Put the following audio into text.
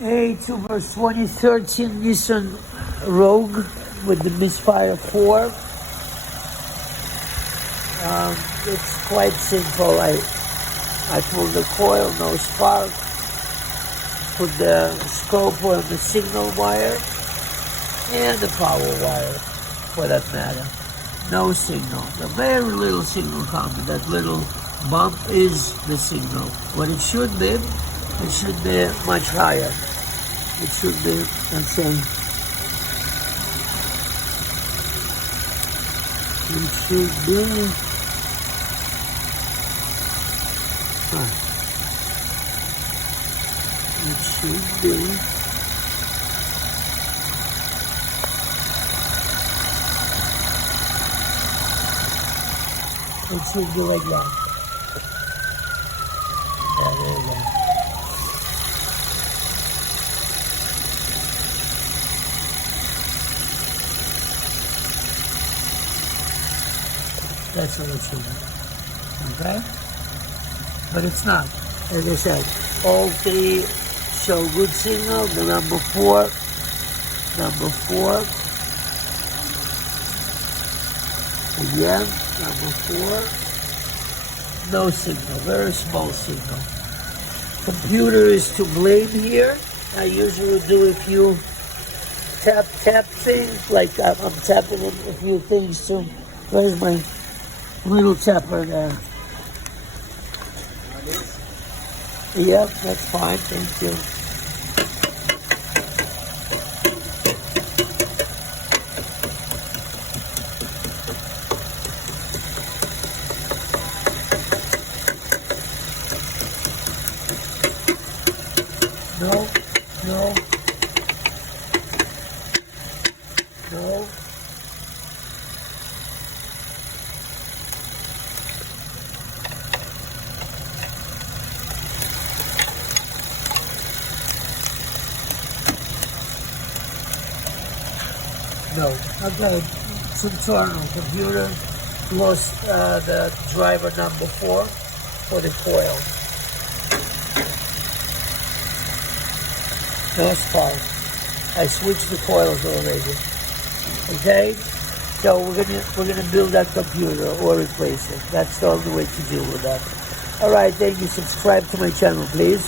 A2 verse 2013 Nissan Rouge with the misfire 4. It's quite simple. I pulled the coil, no spark. Put the scope on the signal wire and the power wire, for that matter. No signal. A very little signal coming. That little bump is the signal. What it should be much higher. It should be, let's say, it should be, it should be like that. Yeah, there you go. That's what it should be. Okay? But it's not. As I said, all three show good signal. The number four, again, number 4, no signal, very small signal. Computer is to blame here. I usually do a few tap things, like I'm tapping a few things too. Where's my little tapper there? Yep, that's fine, thank you. No. No, okay, it's internal. Computer lost the driver number 4 for the coil. No spark. I switched the coils already. Okay, so we're gonna build that computer or replace it. That's the only way to deal with that. All right, thank you. Subscribe to my channel, please.